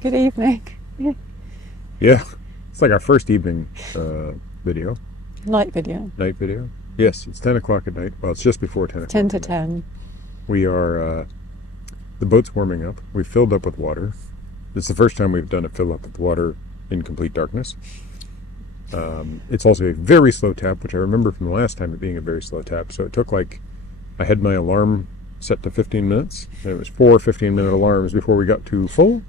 Good evening. Yeah, it's like our first evening video, Night video. night video. Yes, it's 10 o'clock at night. Well, it's just before 10 o'clock 10 to at night. 10. We are, the boat's warming up. We've filled up with water. It's the first time we've done a fill up with water in complete darkness. It's also a very slow tap, which I remember from the last time it being a very slow tap. So it took I had my alarm set to 15 minutes. And it was 4 15-minute alarms before we got to full.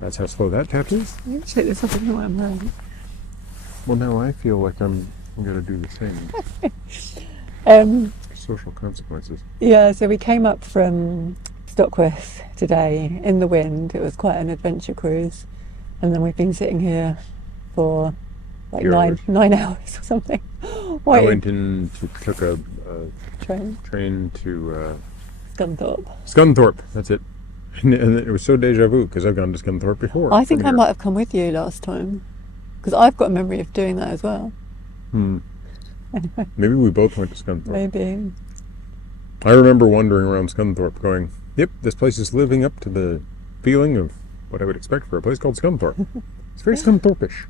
That's how slow that tap is. You can take this off and know what I'm wearing. Well, now I feel like I'm going to do the same. Social consequences. Yeah, so we came up from Stockworth today in the wind. It was quite an adventure cruise. And then we've been sitting here for like nine hours or something. I went in took a train to Scunthorpe. That's it. And it was so deja vu because I've gone to Scunthorpe before. I think I might have come with you last time because I've got a memory of doing that as well. Anyway, maybe we both went to Scunthorpe. maybe. I remember wandering around Scunthorpe going, yep, this place is living up to the feeling of what I would expect for a place called Scunthorpe. It's very Scunthorpe-ish.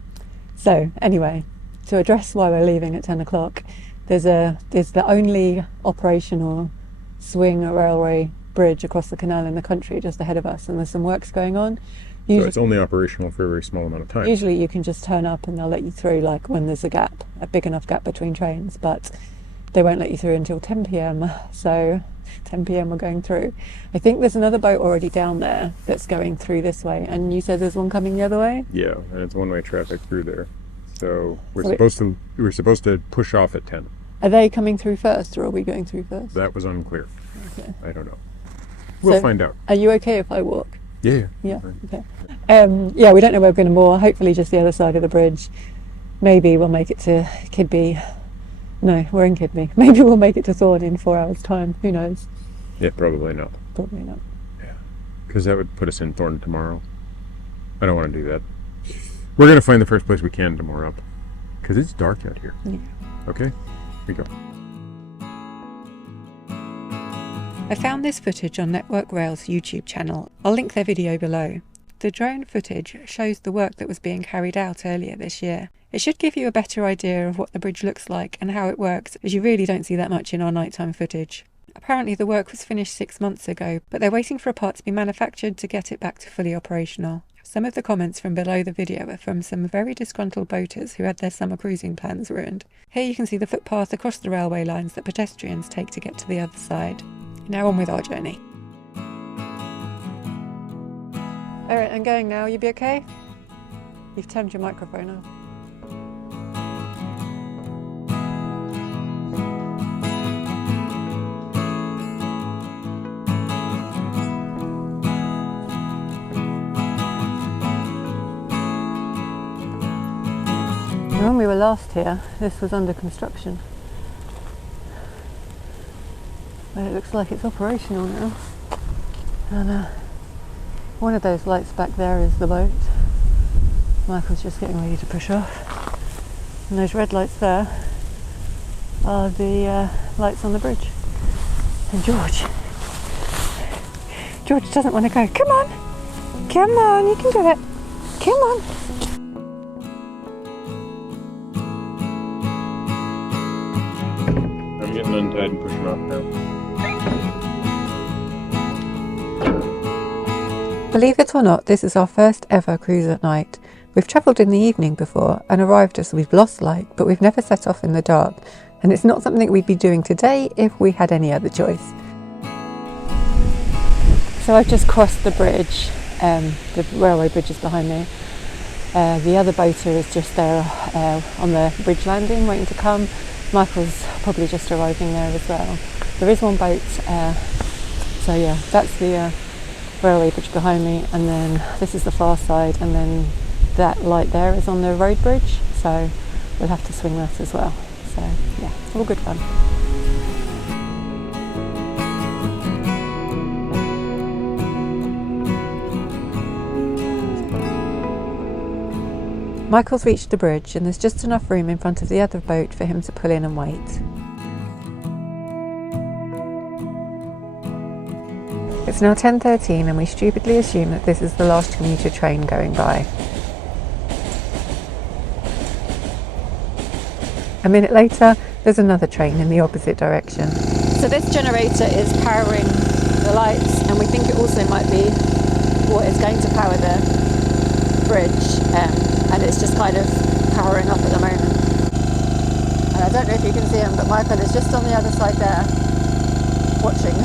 So anyway, to address why we're leaving at 10 o'clock, there's the only operational swing railway bridge across the canal in the country just ahead of us, and there's some works going on. So it's only operational for a very small amount of time. Usually you can just turn up and they'll let you through like when there's a big enough gap between trains, but they won't let you through until 10 p.m. So 10 p.m. we're going through. I think there's another boat already down there that's going through this way, and you said there's one coming the other way? Yeah, and it's one-way traffic through there. So we're supposed to push off at 10. Are they coming through first, or are we going through first? That was unclear. Okay. I don't know. We'll find out. Are you okay if I walk? Yeah. Yeah. Okay. Yeah, we don't know where we're going to moor. Hopefully, just the other side of the bridge. Maybe we'll make it to Keadby. No, we're in Keadby. Maybe we'll make it to Thorn in 4 hours' time. Who knows? Yeah, probably not. Probably not. Yeah, because that would put us in Thorn tomorrow. I don't want to do that. We're going to find the first place we can to moor up, because it's dark out here. Yeah. Okay, here we go. I found this footage on Network Rail's YouTube channel. I'll link their video below. The drone footage shows the work that was being carried out earlier this year. It should give you a better idea of what the bridge looks like and how it works, as you really don't see that much in our nighttime footage. Apparently the work was finished 6 months ago, but they're waiting for a part to be manufactured to get it back to fully operational. Some of the comments from below the video are from some very disgruntled boaters who had their summer cruising plans ruined. Here you can see the footpath across the railway lines that pedestrians take to get to the other side. Now on with our journey. Alright, I'm going now. You be okay? You've turned your microphone off. When we were last here, this was under construction. But it looks like it's operational now. And one of those lights back there is the boat. Michael's just getting ready to push off. And those red lights there are the lights on the bridge. And George doesn't want to go. Come on! Come on, you can do it! Come on! I'm getting untied and pushing off now. Believe it or not, this is our first ever cruise at night. We've travelled in the evening before and arrived as we've lost light, but we've never set off in the dark, and it's not something we'd be doing today if we had any other choice. So I've just crossed the bridge, the railway bridge is behind me. The other boater is just there on the bridge landing waiting to come. Michael's probably just arriving there as well. There is one boat, so yeah, that's the railway bridge behind me, and then this is the far side, and then that light there is on the road bridge, so we'll have to swing that as well. So yeah, all good fun. Michael's reached the bridge and there's just enough room in front of the other boat for him to pull in and wait. It's now 10:13 and we stupidly assume that this is the last commuter train going by. A minute later, there's another train in the opposite direction. So this generator is powering the lights, and we think it also might be what is going to power the bridge, and it's just kind of powering up at the moment. And I don't know if you can see him, but Michael is just on the other side there, watching.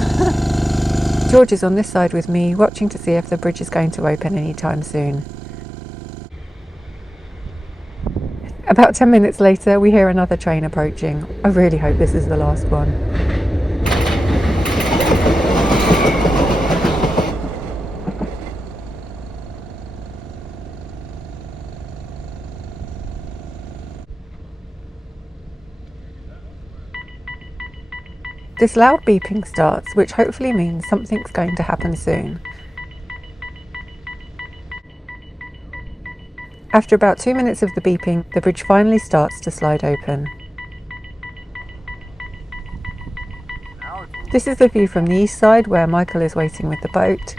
George is on this side with me, watching to see if the bridge is going to open anytime soon. About 10 minutes later, we hear another train approaching. I really hope this is the last one. This loud beeping starts, which hopefully means something's going to happen soon. After about 2 minutes of the beeping, the bridge finally starts to slide open. This is the view from the east side where Michael is waiting with the boat.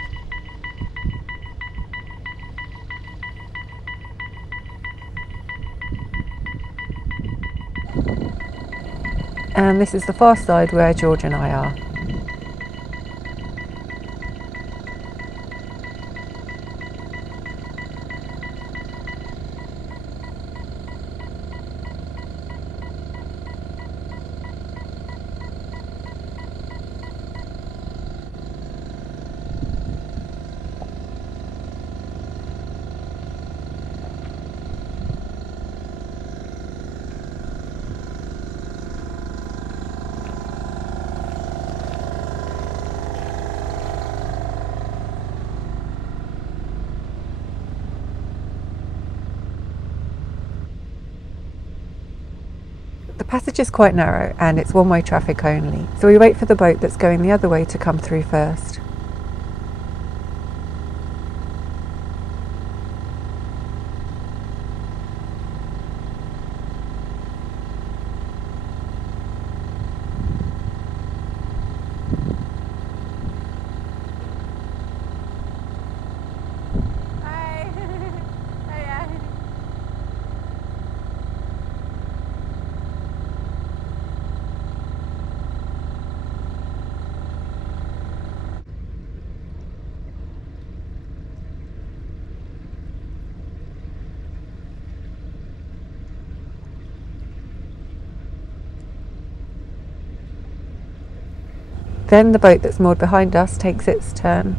And this is the far side where George and I are. The passage is quite narrow and it's one-way traffic only, so we wait for the boat that's going the other way to come through first. Then the boat that's moored behind us takes its turn.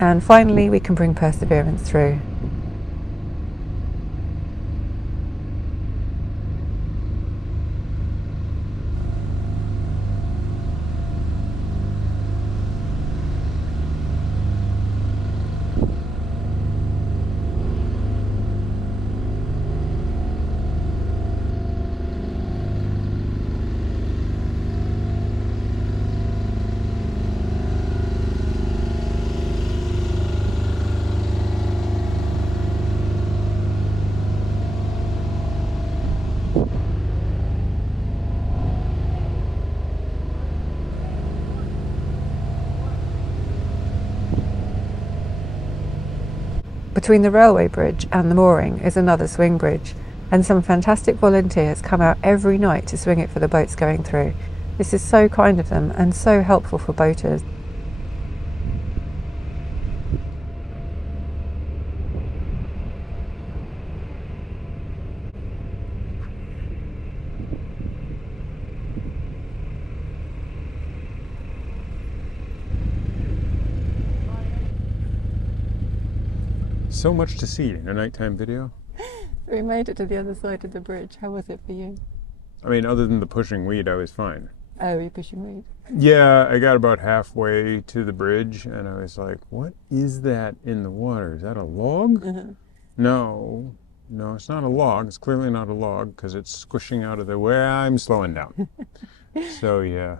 And finally we can bring Perseverance through. Between the railway bridge and the mooring is another swing bridge, and some fantastic volunteers come out every night to swing it for the boats going through. This is so kind of them and so helpful for boaters. So much to see in a nighttime video. We made it to the other side of the bridge. How was it for you? I mean, other than the pushing weed, I was fine. Oh, you're pushing weed? Yeah, I got about halfway to the bridge and I was like, what is that in the water? Is that a log? No, it's not a log. It's clearly not a log because it's squishing out of the way. I'm slowing down. So yeah,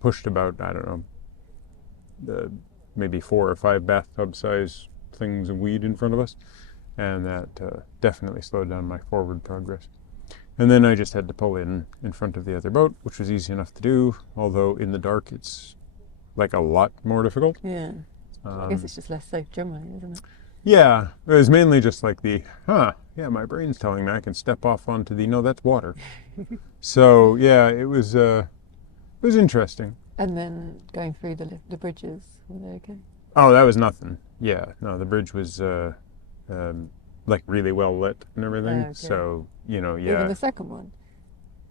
pushed about, I don't know, maybe 4 or 5 bathtub size things of weed in front of us, and that definitely slowed down my forward progress. And then I just had to pull in front of the other boat, which was easy enough to do, although in the dark it's like a lot more difficult. Yeah. I guess it's just less safe generally, isn't it? Yeah, it was mainly just like my brain's telling me I can step off onto no, that's water. So yeah, it was interesting. And then going through the bridges, were they okay? Oh, that was nothing. Yeah, no, the bridge was like really well lit and everything. Okay. So yeah. Even the second one?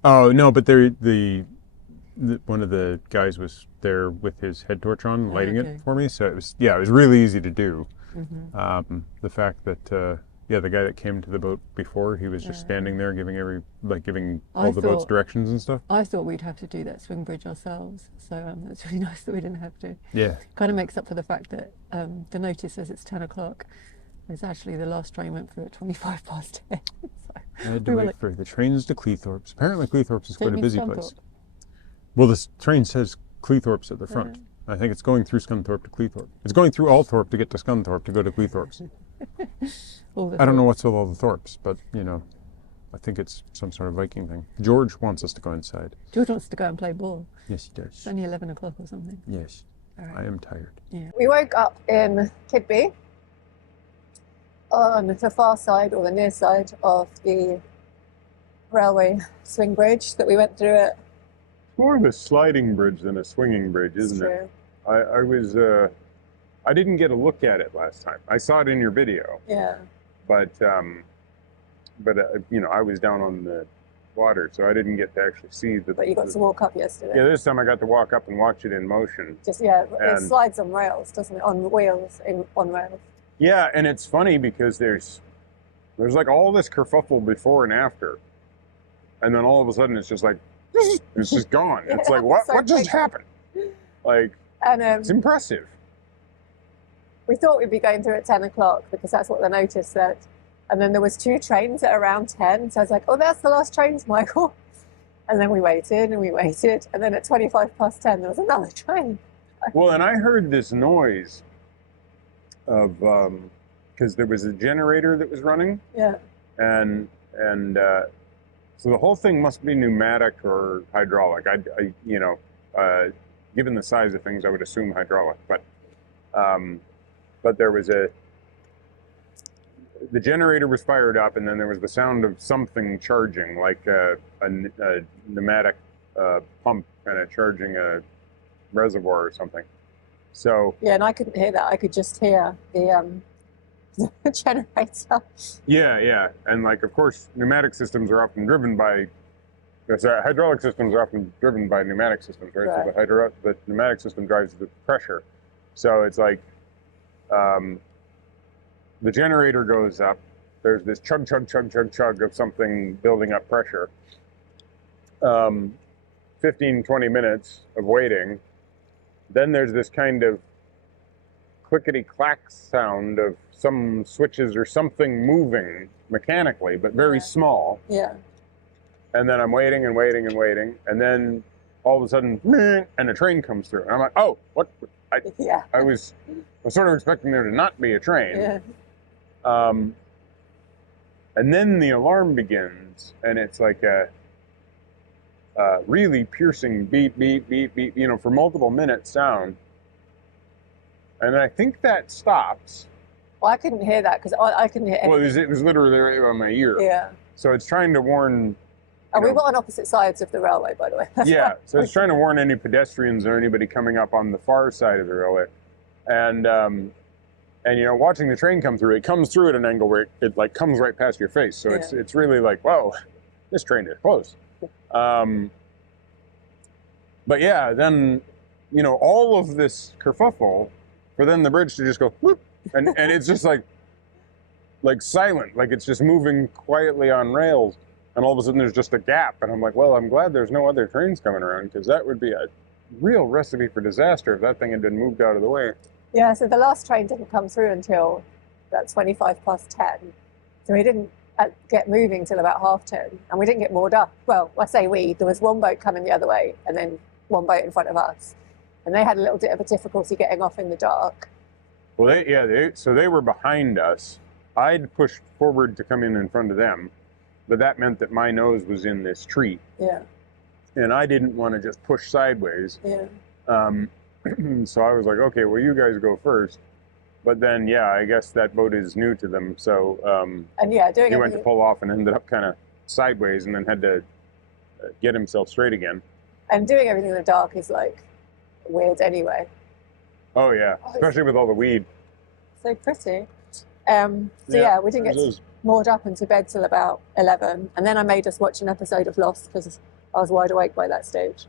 Oh no, but one of the guys was there with his head torch on, lighting it for me. So it was really easy to do. Mm-hmm. The fact that the guy that came to the boat before, he was just standing there giving all the boats directions and stuff. I thought we'd have to do that swing bridge ourselves, so it's really nice that we didn't have to. Yeah. Kind of makes up for the fact that the notice says it's 10 o'clock. It's actually the last train went through at 25 past 10. So I had to wait for the trains to Cleethorpes. Apparently Cleethorpes is quite a busy place. Scunthorpe? Well, this train says Cleethorpes at the front. I think it's going through Scunthorpe to Cleethorpes. It's going through Althorpe to get to Scunthorpe to go to Cleethorpes. I don't know what's with all the Thorpes, but I think it's some sort of Viking thing. George wants us to go inside. George wants to go and play ball. Yes, he does. It's only 11 o'clock or something. Yes. Right. I am tired. Yeah. We woke up in Keadby on the far side or the near side of the railway swing bridge that we went through it. More of a sliding bridge than a swinging bridge, isn't it? I didn't get a look at it last time. I saw it in your video. Yeah. But I was down on the water, so I didn't get to actually see the. But you got to walk up yesterday. Yeah, this time I got to walk up and watch it in motion. It slides on rails, doesn't it? On wheels, on rails. Yeah, and it's funny because there's like all this kerfuffle before and after, and then all of a sudden it's just like it's just gone. Yeah, it's like what just happened? Like, and it's impressive. We thought we'd be going through at 10 o'clock because that's what the notice said. And then there was 2 trains at around 10. So I was like, oh, that's the last trains, Michael. And then we waited and we waited. And then at 25 past 10, there was another train. Well, and I heard this noise of, because there was a generator that was running. Yeah. And so the whole thing must be pneumatic or hydraulic. Given the size of things, I would assume hydraulic. But there was the generator was fired up, and then there was the sound of something charging, like a pneumatic pump kind of charging a reservoir or something. So yeah, and I couldn't hear that. I could just hear the generator. Yeah, and like of course, pneumatic systems are often driven by. Hydraulic systems are often driven by pneumatic systems, right? So the pneumatic system drives the pressure. So it's like. The generator goes up. There's this chug, chug, chug, chug, chug of something building up pressure. 15, 20 minutes of waiting. Then there's this kind of clickety-clack sound of some switches or something moving mechanically, but very small. Yeah. And then I'm waiting and waiting and waiting. And then all of a sudden, and a train comes through. And I'm like, oh, what? I was sort of expecting there to not be a train. Yeah. And then the alarm begins, and it's like a really piercing beep, beep, beep, beep, for multiple minutes sound. And I think that stops. Well, I couldn't hear that because I couldn't hear anything. Well, it was literally right on my ear. Yeah. So it's trying to warn. And we were on opposite sides of the railway, by the way. Yeah, so it's trying to warn any pedestrians or anybody coming up on the far side of the railway. And watching the train come through, it comes through at an angle where it like comes right past your face. So it's really like, whoa, this train is close. But yeah, then, all of this kerfuffle for then the bridge to just go whoop, and it's just like silent, like it's just moving quietly on rails. And all of a sudden there's just a gap. And I'm like, well, I'm glad there's no other trains coming around because that would be a real recipe for disaster if that thing had been moved out of the way. Yeah, so the last train didn't come through until about 25 past 10. So we didn't get moving till about 10:30. And we didn't get moored up. Well, I say there was one boat coming the other way and then one boat in front of us. and they had a little bit of a difficulty getting off in the dark. Well, they were behind us. I'd pushed forward to come in front of them, but that meant that my nose was in this tree. Yeah. And I didn't want to just push sideways. Yeah. So I was like, okay, well, you guys go first. But then, yeah, I guess that boat is new to them. So and yeah, doing he went to pull off and ended up kind of sideways and then had to get himself straight again. And doing everything in the dark is like weird anyway. Oh, yeah, especially with all the weed. So pretty. Yeah, we didn't get moored up into bed till about 11. And then I made us watch an episode of Lost because I was wide awake by that stage.